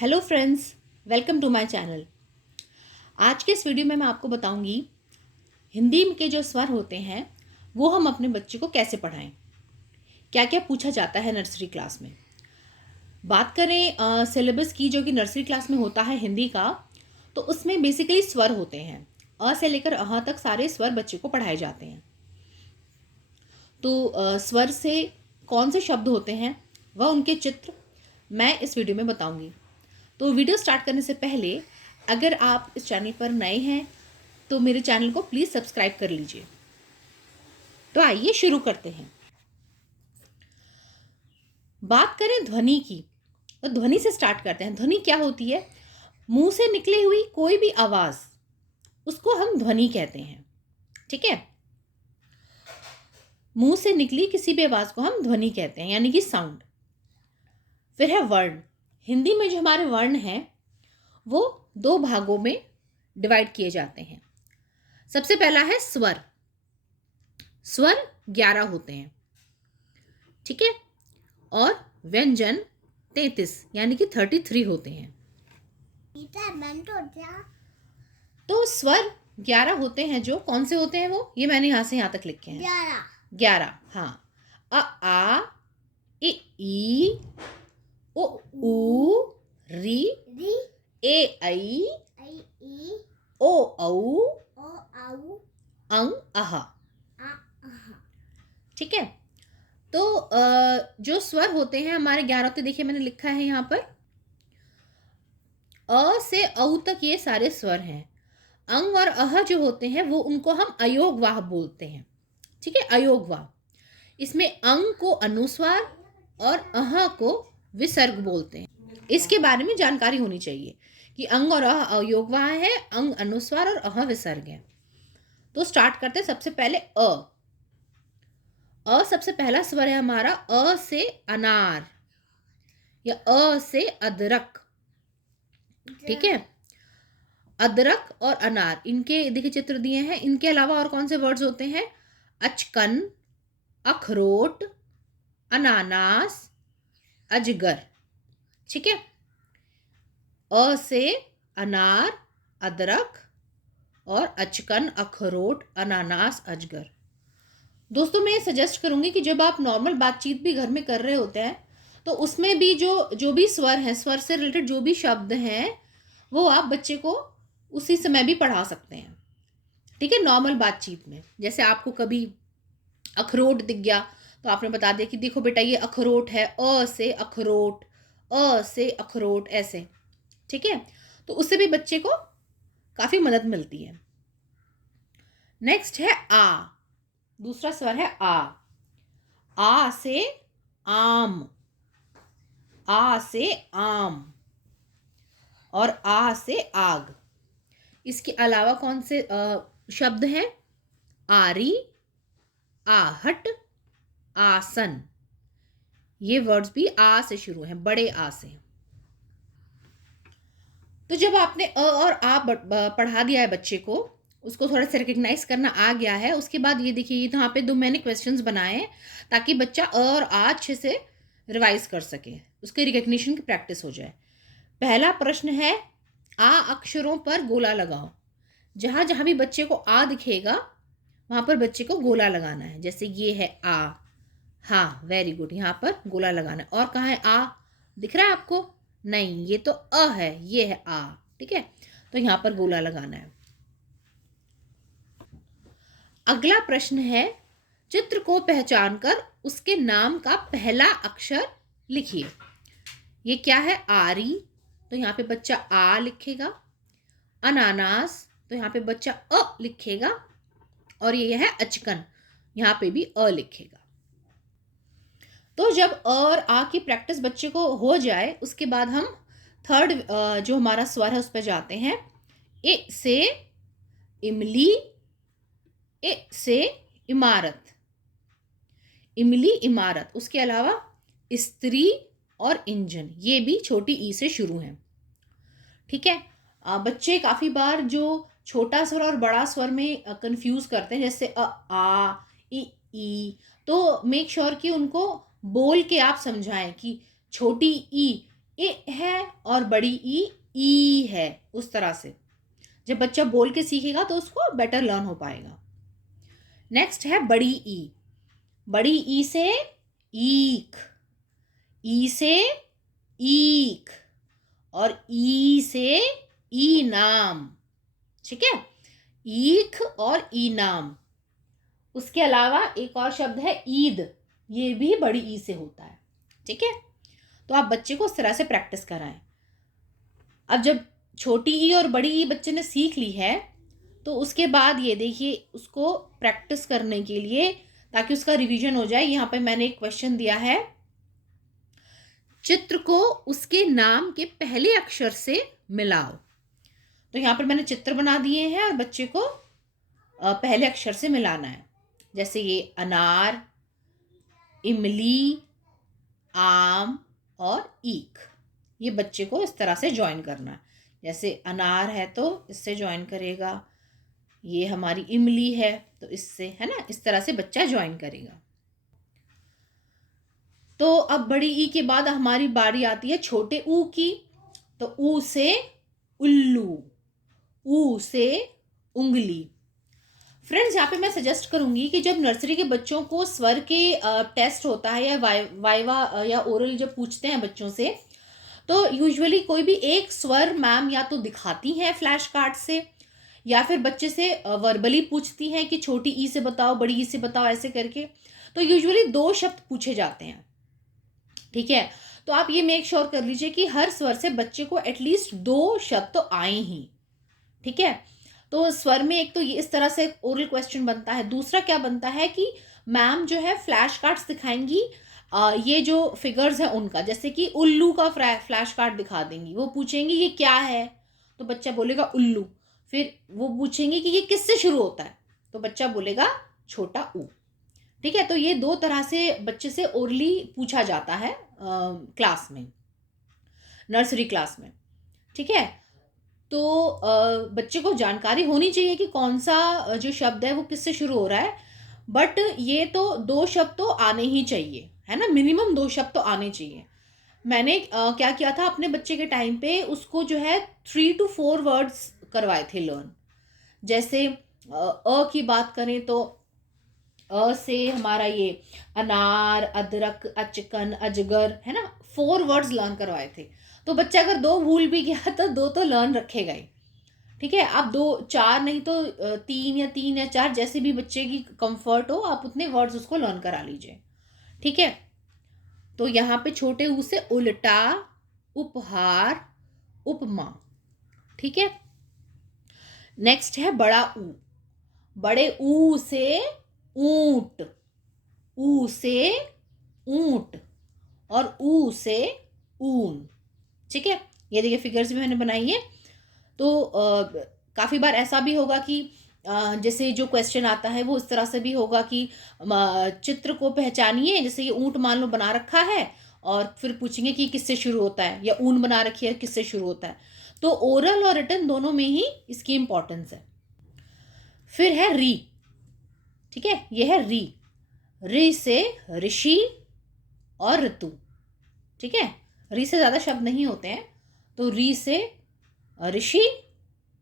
Hello friends, welcome to my channel. आज के इस वीडियो में मैं आपको बताऊंगी हिंदी के जो स्वर होते हैं वो हम अपने बच्चे को कैसे पढ़ाएं, क्या क्या पूछा जाता है नर्सरी क्लास में। बात करें सिलेबस की, जो कि नर्सरी क्लास में होता है हिंदी का, तो उसमें बेसिकली स्वर होते हैं। अ से लेकर अह तक सारे स्वर बच्चे को पढ़ाए जाते हैं। तो स्वर से कौन से शब्द होते हैं वह उनके चित्र मैं इस वीडियो में बताऊंगी। तो वीडियो स्टार्ट करने से पहले अगर आप इस चैनल पर नए हैं तो मेरे चैनल को प्लीज़ सब्सक्राइब कर लीजिए। तो आइए शुरू करते हैं। बात करें ध्वनि की, तो ध्वनि से स्टार्ट करते हैं। ध्वनि क्या होती है? मुंह से निकली हुई कोई भी आवाज़, उसको हम ध्वनि कहते हैं। ठीक है, मुंह से निकली किसी भी आवाज़ को हम ध्वनि कहते हैं, यानी कि साउंड। फिर है वर्ण। हिंदी में जो हमारे वर्ण हैं वो दो भागों में डिवाइड किए जाते हैं। सबसे पहला है स्वर। स्वर 11 होते हैं, ठीक है, और व्यंजन 33 यानी कि 33 होते हैं। तो स्वर 11 होते हैं। जो कौन से होते हैं वो, ये मैंने यहाँ से यहाँ तक लिखे हैं। 11, हाँ। अ आ इ ई ओ ऊ री ए ऐ ओ औ अंग अह। ठीक है, तो जो स्वर होते हैं हमारे 11 होते, देखिए मैंने लिखा है यहाँ पर अ से औ तक ये सारे स्वर हैं। अंग और अह जो होते हैं वो उनको हम अयोगवाह बोलते हैं। ठीक है, अयोगवाह। इसमें अंग को अनुस्वार और अह को विसर्ग बोलते हैं। इसके बारे में जानकारी होनी चाहिए कि अंग और अह अयोगवाह है, अंग अनुस्वार और अह विसर्ग है। तो स्टार्ट करते हैं। सबसे पहले अ सबसे पहला स्वर है हमारा। अ से अनार या अ से अदरक। ठीक है, अदरक और अनार, इनके देखिए चित्र दिए हैं। इनके अलावा और कौन से वर्ड्स होते हैं? अचकन, अखरोट, अनानास, अजगर। ठीक है, अ से अनार, अदरक और अचकन, अखरोट, अनानास, अजगर। दोस्तों, मैं सजेस्ट करूंगी कि जब आप नॉर्मल बातचीत भी घर में कर रहे होते हैं तो उसमें भी जो भी स्वर हैं, स्वर से रिलेटेड जो भी शब्द हैं, वो आप बच्चे को उसी समय भी पढ़ा सकते हैं। ठीक है, नॉर्मल बातचीत में जैसे आपको कभी अखरोट दिख गया तो आपने बता दिया कि देखो बेटा ये अखरोट है, अ से अखरोट, अ से अखरोट, ऐसे। ठीक है, तो उससे भी बच्चे को काफी मदद मिलती है। नेक्स्ट है आ। दूसरा स्वर है आ से आम, आ से आम और आ से आग। इसके अलावा कौन से शब्द हैं? आरी, आहट, आसन। ये वर्ड्स भी आ से शुरू हैं, बड़े आ से। तो जब आपने अ और आ पढ़ा दिया है बच्चे को, उसको थोड़ा सा रिकग्नाइज करना आ गया है, उसके बाद ये देखिए यहाँ पे दो मैंने क्वेश्चंस बनाए हैं ताकि बच्चा अ और आ अच्छे से रिवाइज कर सके, उसके रिकग्निशन की प्रैक्टिस हो जाए। पहला प्रश्न है, आ अक्षरों पर गोला लगाओ। जहां जहां भी बच्चे को आ दिखेगा वहां पर बच्चे को गोला लगाना है। जैसे ये है आ, हाँ वेरी गुड, यहाँ पर गोला लगाना है। और कहाँ है आ? दिख रहा है आपको? नहीं, ये तो अ है, ये है आ। ठीक है, तो यहाँ पर गोला लगाना है। अगला प्रश्न है, चित्र को पहचान कर उसके नाम का पहला अक्षर लिखिए। ये क्या है? आरी, तो यहाँ पे बच्चा आ लिखेगा। अनानास, तो यहाँ पे बच्चा अ लिखेगा। और ये है अचकन, यहाँ पे भी अ लिखेगा। तो जब अ और आ की प्रैक्टिस बच्चे को हो जाए, उसके बाद हम थर्ड जो हमारा स्वर है उस पर जाते हैं। ए से इमली, ए से इमारत, इमली इमारत। उसके अलावा स्त्री और इंजन, ये भी छोटी ई से शुरू हैं। ठीक है, बच्चे काफी बार जो छोटा स्वर और बड़ा स्वर में कंफ्यूज करते हैं, जैसे आ ई, तो मेक श्योर कि उनको बोल के आप समझाएं कि छोटी ई ए है और बड़ी ई है, उस तरह से जब बच्चा बोल के सीखेगा तो उसको बेटर लर्न हो पाएगा। नेक्स्ट है बड़ी ई। बड़ी ई से ईख, ई से ईख, और ई से इनाम। ठीक है, ईख और इनाम। उसके अलावा एक और शब्द है ईद, ये भी बड़ी ई से होता है। ठीक है, तो आप बच्चे को उस तरह से प्रैक्टिस कराएं। अब जब छोटी ई और बड़ी ई बच्चे ने सीख ली है, तो उसके बाद ये देखिए, उसको प्रैक्टिस करने के लिए, ताकि उसका रिवीजन हो जाए, यहाँ पे मैंने एक क्वेश्चन दिया है, चित्र को उसके नाम के पहले अक्षर से मिलाओ। तो यहाँ पर मैंने चित्र बना दिए हैं और बच्चे को पहले अक्षर से मिलाना है। जैसे ये अनार, इमली, आम और ईख, ये बच्चे को इस तरह से ज्वाइन करना है। जैसे अनार है तो इससे ज्वाइन करेगा, ये हमारी इमली है तो इससे, है ना, इस तरह से बच्चा ज्वाइन करेगा। तो अब बड़ी ई के बाद हमारी बारी आती है छोटे ऊ की। तो ऊ से उल्लू, ऊ से उंगली। फ्रेंड्स, यहाँ पे मैं सजेस्ट करूंगी कि जब नर्सरी के बच्चों को स्वर के टेस्ट होता है, या वाइवा या ओरल जब पूछते हैं बच्चों से, तो यूजुअली कोई भी एक स्वर मैम या तो दिखाती हैं फ्लैश कार्ड से, या फिर बच्चे से वर्बली पूछती हैं कि छोटी ई से बताओ, बड़ी ई से बताओ, ऐसे करके। तो यूजुअली 2 शब्द पूछे जाते हैं। ठीक है, तो आप ये मेक श्योर कर लीजिए कि हर स्वर से बच्चे को एटलीस्ट 2 शब्द तो आए ही। ठीक है, तो स्वर में एक तो ये इस तरह से ओरल क्वेश्चन बनता है। दूसरा क्या बनता है कि मैम जो है फ्लैश कार्ड्स दिखाएंगी, ये जो फिगर्स है उनका, जैसे कि उल्लू का फ्लैश कार्ड दिखा देंगी। वो पूछेंगी ये क्या है, तो बच्चा बोलेगा उल्लू। फिर वो पूछेंगे कि ये किससे शुरू होता है, तो बच्चा बोलेगा छोटा ऊ। ठीक है, तो ये 2 तरह से बच्चे से ओरली पूछा जाता है क्लास में, नर्सरी क्लास में। ठीक है, तो बच्चे को जानकारी होनी चाहिए कि कौन सा जो शब्द है वो किससे शुरू हो रहा है। बट ये तो 2 शब्द तो आने ही चाहिए, है ना, मिनिमम 2 शब्द तो आने चाहिए। मैंने क्या किया था अपने बच्चे के टाइम पे, उसको जो है 3 to 4 वर्ड्स करवाए थे लर्न। जैसे की बात करें तो से हमारा ये अनार, अदरक, अचकन, अजगर, है ना, 4 वर्ड्स लर्न करवाए थे। तो बच्चा अगर 2 भूल भी गया तो 2 तो लर्न रखेगा ही। ठीक है, आप 2, 4 नहीं तो 3 या 4, जैसे भी बच्चे की कंफर्ट हो, आप उतने वर्ड्स उसको लर्न करा लीजिए। ठीक है, तो यहाँ पे छोटे ऊ से उल्टा, उपहार, उपमा। ठीक है, नेक्स्ट है बड़ा ऊ। बड़े ऊ से ऊंट, ऊ से ऊंट, और ऊ से ऊन। ठीक है, ये देखिए फिगर्स भी मैंने बनाई है। तो काफ़ी बार ऐसा भी होगा कि जैसे जो क्वेश्चन आता है वो इस तरह से भी होगा कि चित्र को पहचानिए। जैसे ये ऊंट मान लो बना रखा है, और फिर पूछेंगे कि किससे शुरू होता है, या ऊन बना रखी है किससे शुरू होता है। तो ओरल और रिटन दोनों में ही इसकी इंपॉर्टेंस है। फिर है री। ठीक है, ये है री। री से ऋषि और ऋतु। ठीक है, री से ज़्यादा शब्द नहीं होते हैं, तो री से ऋषि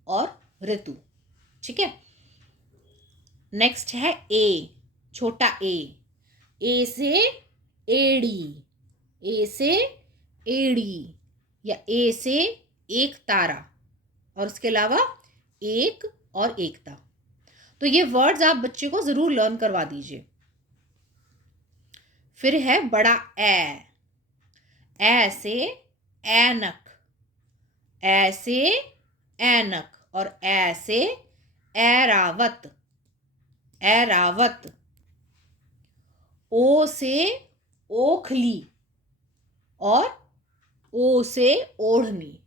और ऋतु। ठीक है, नेक्स्ट है ए, छोटा ए। ए से एड़ी, ए से एड़ी, या ए से एक तारा, और उसके अलावा एक और एकता। तो ये वर्ड्स आप बच्चे को ज़रूर लर्न करवा दीजिए। फिर है बड़ा ए। ए से ऐनक, ए से ऐनक, और ए से ऐरावत, ऐरावत। ओ से ओखली, और ओ से ओढ़नी।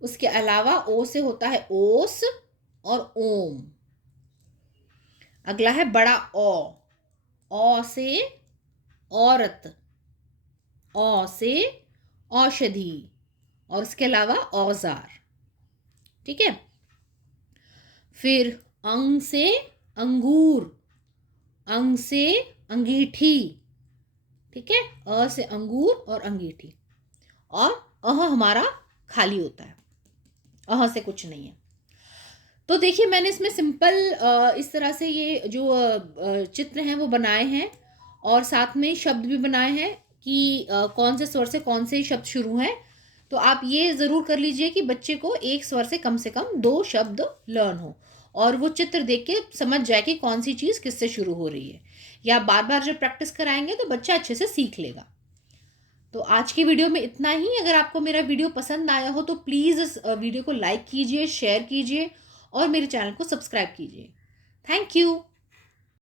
उसके अलावा ओ से होता है ओस और ओम। अगला है बड़ा औ। औ से औरत, औ से औषधि, और उसके अलावा औजार। ठीक है, फिर अंग से अंगूर, अंग से अंगीठी। ठीक है, अ से अंगूर और अंगीठी, और हमारा खाली होता है, से कुछ नहीं है। तो देखिए मैंने इसमें सिंपल इस तरह से ये जो चित्र हैं वो बनाए हैं, और साथ में शब्द भी बनाए हैं कि कौन से स्वर से कौन से शब्द शुरू हैं। तो आप ये ज़रूर कर लीजिए कि बच्चे को एक स्वर से कम 2 शब्द लर्न हो, और वो चित्र देख के समझ जाए कि कौन सी चीज़ किससे शुरू हो रही है। या बार-बार जब प्रैक्टिस कराएँगे तो बच्चा अच्छे से सीख लेगा। तो आज की वीडियो में इतना ही। अगर आपको मेरा वीडियो पसंद आया हो तो प्लीज़ इस वीडियो को लाइक कीजिए, शेयर कीजिए और मेरे चैनल को सब्सक्राइब कीजिए। Thank you.